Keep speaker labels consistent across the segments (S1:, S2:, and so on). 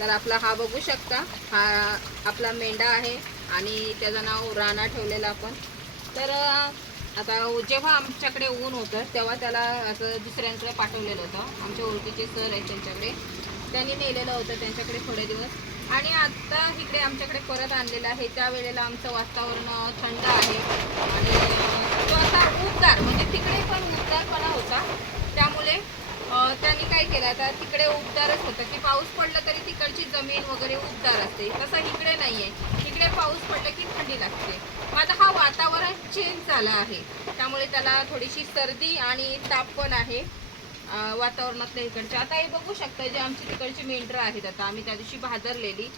S1: तर आपला हा बघू शकता. हा आपला मेंढा आहे आणि त्याचं नाव राणा ठेवलेलं आपण. तर आता जेव्हा आमच्याकडे ऊन होतं तेव्हा त्याला असं दुसऱ्यांकडे पाठवलेलं होतं. आमच्या ओळखीचे सर आहेत त्यांच्याकडे. त्यांनी नेलेलं होतं त्यांच्याकडे थोडे दिवस. आणि आत्ता इकडे आमच्याकडे परत आणलेलं आहे. त्यावेळेला आमचं वातावरण थंड आहे. आणि तो आता उबदार म्हणजे तिकडे पण उबदारपणा होता. त्यामुळे त्यांनी काय केलं? आता तिकडे उबदारच होतं. की पाऊस पडला तरी तिकडची जमीन वगैरे उबदार असते. तसं इकडे नाही आहे इकडे पाऊस पडला की थंडी लागते. मग आता हा वातावरण चेंज झाला आहे. त्यामुळे त्याला थोडीशी सर्दी आणि ताप पण आहे वातावरणातल्या इकडच्या. आता हे बघू शकता जे आमची तिकडची मेंढरं आहेत आता. आम्ही त्या दिवशी भादरलेली.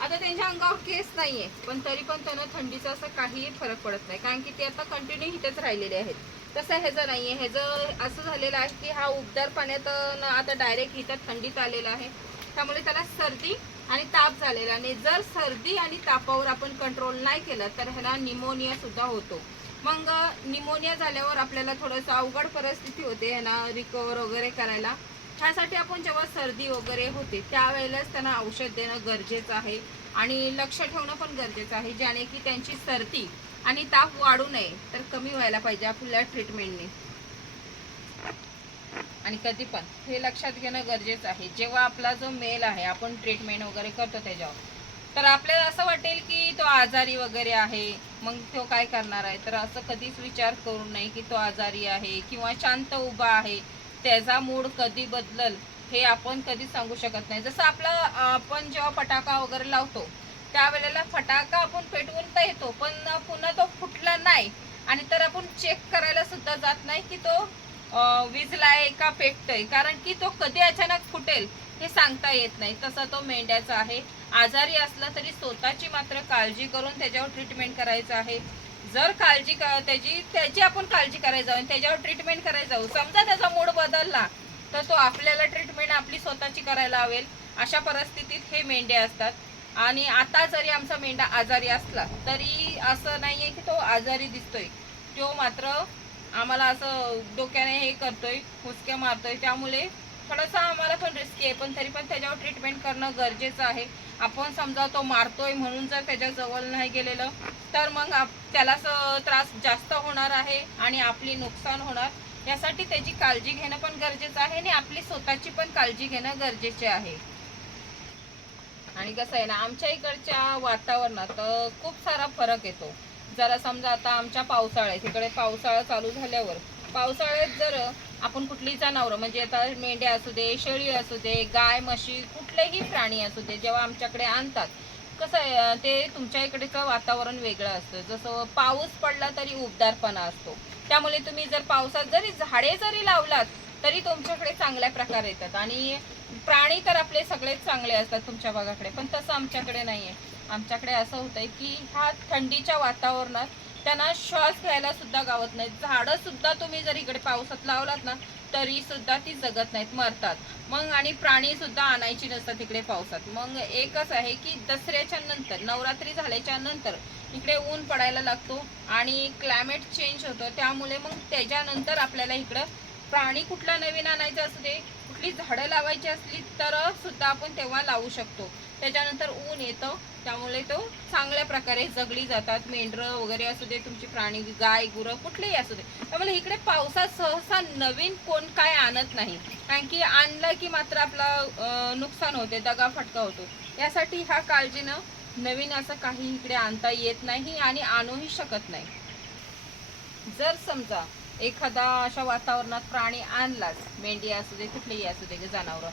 S1: आता त्यांच्या अंगावर केस नाही आहे पण तरी पण त्यांना थंडीचा असं काहीही फरक पडत नाही. कारण की ते आता कंटिन्यू इथेच राहिलेले आहेत. तसं ह्याचं नाही आहे ह्याचं असं झालेलं आहे की हा उबदार पाण्यात न आता डायरेक्ट इथं थंडीत आलेला आहे. त्यामुळे त्याला सर्दी आणि ताप झालेला आणि जर सर्दी आणि तापावर आपण कंट्रोल नाही केलं तर ह्याला निमोनियासुद्धा होतो. मग निमोनिया झाल्यावर आपल्याला थोडंसं अवघड परिस्थिती होते ह्यांना रिकवर वगैरे करायला. ह्यासाठी आपण जेव्हा सर्दी वगैरे होते त्यावेळेलाच त्यांना औषध देणं गरजेचं आहे. आणि लक्ष ठेवणं पण गरजेचं आहे ज्याने की त्यांची सर्दी आणि ताप वाढू नये तर कमी व्हायला पाहिजे आपल्या ट्रीटमेंटने आणि कधी पण हे लक्षात घेणं गरजेचं आहे. जेव्हा आपला जो मेल आहे आपण ट्रीटमेंट वगैरे करतो त्याच्यावर तर आपल्याला असं वाटेल की तो आजारी वगैरे आहे मग तो काय करणार आहे? तर असं कधीच विचार करू नये की तो आजारी आहे किंवा शांत उभा आहे. त्याचा मूड कधी बदलल हे आपण कधीच सांगू शकत नाही. जसं आपला आपण जेव्हा फटाका वगैरे लावतो त्यावेळेला फटाका आपण पेटवून तर येतो पण पुन्हा तो फुटला नाही. आणि तर आपण चेक करायला सुद्धा जात नाही की तो विजला आहे का पेटतोय. कारण की तो कधी अचानक फुटेल हे सांगता येत नाही. तसा तो मेंढ्याचा आहे. आजारी असला तरी स्वतःची मात्र काळजी करून त्याच्यावर ट्रीटमेंट करायचं आहे. जर काळजी क- त्याची त्याची आपण काळजी करायला जाऊ आणि त्याच्यावर ट्रीटमेंट करायला जाऊ समजा त्याचा मूड बदलला तर तो आपल्याला ट्रीटमेंट आपली स्वतःची करायला हवेल. अशा परिस्थितीत हे मेंढे असतात. आणि आता जरी आमचा मेंढा आजारी असला तरी असं नाहीये की तो आजारी दिसतोय. तो मात्र आम्हाला असं डोक्याने हे करतोय हुसक्या मारतोय. त्यामुळे थोडासा आम्हाला पण रिस्की आहे पण तरी पण त्याच्यावर ट्रीटमेंट करणं गरजेचं आहे. आपण समजा तो मारतोय म्हणून जर त्याच्याजवळ नाही गेलेलं तर मग आप- त्याला असं त्रास जास्त होणार आहे आणि आपली नुकसान होणार. यासाठी त्याची काळजी घेणं पण गरजेचं आहे आणि आपली स्वतःची पण काळजी घेणं गरजेचे आहे. आणि कसं आहे ना आमच्या इकडच्या वातावरणात खूप सारा फरक येतो. जरा समजा आता आमच्या पावसाळ्यात इकडे पावसाळा चालू झाल्यावर पावसाळ्यात जर आपण कुठली जनावरं म्हणजे आता मेंढ्या असू दे शेळी असू दे गाय म्हशी कुठलेही प्राणी असू दे जेव्हा आमच्याकडे आणतात कसं आहे ते तुमच्या इकडेचं वातावरण वेगळं असतं. जसं पाऊस पडला तरी उबदारपणा असतो. त्यामुळे तुम्ही जर पावसात जरी झाडे जरी लावलात तरी तुमच्याकडे चांगल्या प्रकारे येतात. आणि प्राणी तर आपले सगळेच चांगले असतात तुमच्या भागाकडे पण तसं आमच्याकडे नाही आहे आमच्याकडे असं होतंय की ह्या थंडीच्या वातावरणात त्यांना श्वास घ्यायला सुद्धा गावत नाहीत. झाडं सुद्धा तुम्ही जर इकडे पावसात लावलात ना तरी सुद्धा ती जगत नाहीत मरतात. मग आणि प्राणी सुद्धा आणायची नसतात इकडे पावसात. मग एकच आहे की दसऱ्याच्या नंतर नवरात्री झाल्याच्यानंतर इकडे ऊन पडायला लागतो आणि क्लायमेट चेंज होतं. त्यामुळे मग त्याच्यानंतर आपल्याला इकडं प्राणी कुठला नवीन आणायचा असू दे कुठली झाडं लावायची असली तर सुद्धा आपण तेव्हा लावू शकतो. त्याच्यानंतर ऊन येतं त्यामुळे तो चांगल्या प्रकारे जगली जातात. मेंढरं वगैरे असू दे तुमची प्राणी गाय गुरं कुठलेही असू दे. त्यामुळे इकडे पावसात सहसा नवीन कोण काय आणत नाही. कारण की आणलं की मात्र आपला नुकसान होते दगा फटका होतो. यासाठी ह्या काळजीनं नवीन असं काही इकडे आणता येत नाही आणि आणूही शकत नाही. जर समजा एखादा अशा वातावरणात प्राणी आणलाच मेंढी असू दे कुठलीही असू दे जनावरं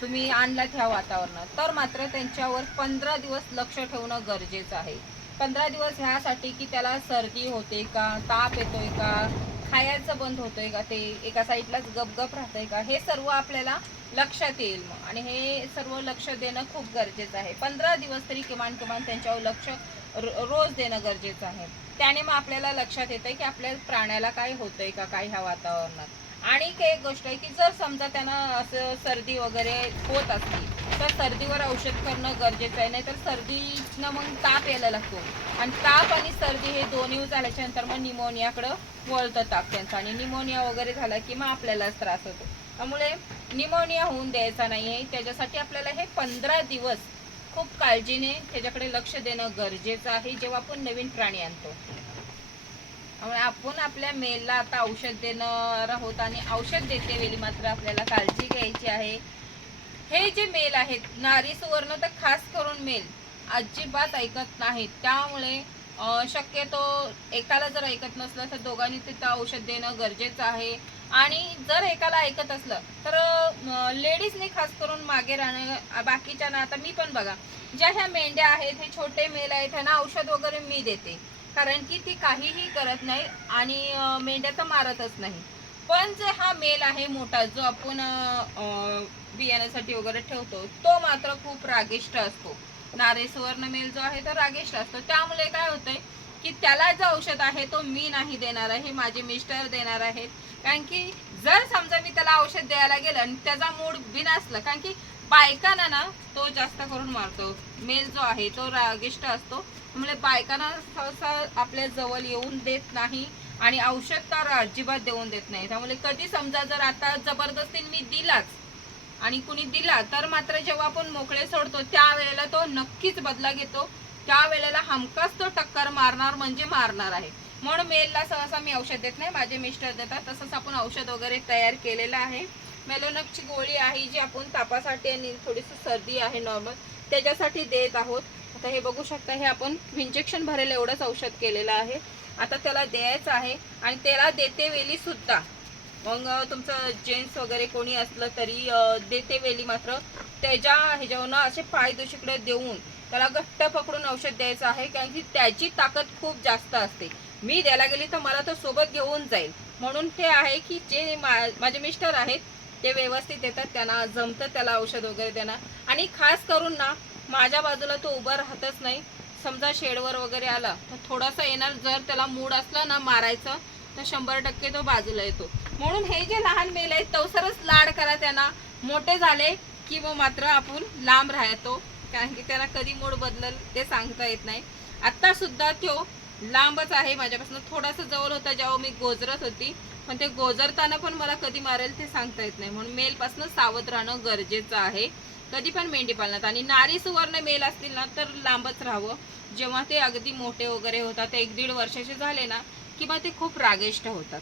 S1: तुम्ही आणलात ह्या वातावरणात तर मात्र त्यांच्यावर पंधरा दिवस लक्ष ठेवणं गरजेचं आहे. पंधरा दिवस ह्यासाठी की त्याला सर्दी होते का ताप येतोय का खायचं बंद होतंय का ते एका साईडलाच गपगप राहतंय का हे सर्व आपल्याला लक्षात येईल मग. आणि हे सर्व लक्ष देणं खूप गरजेचं आहे. पंधरा दिवस तरी किमान किमान त्यांच्यावर लक्ष रोज देणं गरजेचं आहे. त्याने मग आपल्याला लक्षात येतं की आपल्या प्राण्याला काय होतंय का काय ह्या वातावरणात? आणि एक गोष्ट आहे की जर समजा त्यांना असं सर्दी वगैरे होत असली तर सर्दीवर औषध करणं गरजेचं आहे. नाही तर सर्दीनं मग ताप यायला लागतो. आणि ताप आणि सर्दी हे दोन्ही झाल्याच्यानंतर मग निमोनियाकडं वळतं ताप त्यांचा. आणि निमोनिया वगैरे झाला की मग आपल्यालाच त्रास होतो. त्यामुळे निमोनिया होऊन द्यायचा नाही आहे त्याच्यासाठी आपल्याला हे पंधरा दिवस खूप काळजीने त्याच्याकडे लक्ष देणं गरजेचं आहे. जेव्हा आपण नवीन प्राणी आणतो. आपण आपल्या मेलला आता औषध देणार आहोत आणि औषध देते वेळी मात्र आपल्याला काळजी घ्यायची आहे. हे जे मेल आहेत नारी सुवर्ण तर खास करून मेल अजिबात ऐकत नाहीत. त्यामुळे शक्यतो एकाला जर ऐकत नसलं तर दोघांनी तिथं औषध देणं गरजेचं आहे. आणि जर एकाला ऐकत असलं तर लेडीजने खास करून मागे राहणं बाकीच्या बाकीच्यांना आता मी पण बघा ज्या ह्या मेंढ्या आहेत हे छोटे मेल आहेत ह्यांना औषध वगैरे मी देते. कारण की ती काहीही करत नाही आणि मेंढ्या तर मारतच नाही. पण जे हा मेल आहे मोठा जो आपण बियाण्यासाठी वगैरे ठेवतो तो मात्र खूप रागिष्ट असतो. नारे सुवर्ण मेल जो आहे तो रागिष्ट असतो. त्यामुळे काय होतंय की त्याला जो औषध आहे तो मी नाही देणार आहे माझे मिस्टर देणार आहेत. कारण की जर समजा मी त्याला औषध द्यायला गेलं आणि त्याचा मूड बिन असला कारण की बायकांना ना तो जास्त करून मारतो. मेल जो आहे तो रागिष्ट असतो. त्यामुळे बायकांना सहसा आपल्या जवळ येऊन देत नाही आणि औषध तर अजिबात देऊन देत नाही. त्यामुळे कधी समजा जर आता जबरदस्तीने मी दिलाच आणि कुणी दिला तर मात्र जेव्हा आपण मोकळे सोडतो त्यावेळेला तो नक्कीच बदला घेतो. त्यावेळेला हमखास तो टक्कर मारणार म्हणजे मारणार आहे. म्हणून मेलला सहसा मी औषध देत नाही. माझे मिस्टर देतात. तसंच आपण औषध वगैरे तयार केलेलं आहे. मेलोनकची गोळी आहे जी आपण तापासाठी आणि थोडीशी सर्दी आहे नॉर्मल त्याच्यासाठी देत आहोत. आता हे बघू शकता हे आपण इंजेक्शन भरेल एवढंच औषध केलेलं आहे. आता त्याला द्यायचं आहे आणि त्याला देते वेली सुद्धा. मग तुमचं जेंट्स वगैरे कोणी असलं तरी देते वेली मात्र त्याच्या ह्याच्यावरनं असे पाय दुसरीकडे देऊन त्याला घट्ट पकडून औषध द्यायचं आहे. कारण की त्याची ताकद खूप जास्त असते. मी द्यायला गेली तर मला तो सोबत घेऊन जाईल. म्हणून हे आहे की जे मा- माझे मिस्टर आहेत ते व्यवस्थित देतात त्यांना जमतं त्याला औषध वगैरे देणं. आणि खास करून ना माझ्या बाजूला तो उभा राहतच नाही. समजा शेडवर वगैरे आला तर थोडासा येणार जर त्याला मूड असला ना मारायचं तर शंभर टक्के तो बाजूला येतो. म्हणून हे जे लहान मेल आहेत तवसरच लाड करा त्यांना. मोठे झाले की मग मात्र आपण लांब राहतो. कारण की त्याला कधी मूड बदलल ते सांगता येत नाही. आत्तासुद्धा तो लांबच आहे माझ्यापासून. थोडासा जवळ होता जेव्हा मी गोजरत होती. पण ते गोजरताना पण मला कधी मारेल ते सांगता येत नाही. म्हणून मेलपासून सावध राहणं गरजेचं आहे. कधी पण मेंढी पालनात. आणि नारी सुवर्ण मेल असतील ना तर लांबच राहावं. जेव्हा ते अगदी मोठे वगैरे होतात एक दीड वर्षाचे झाले ना किंवा ते खूप रागेष्ट होतात.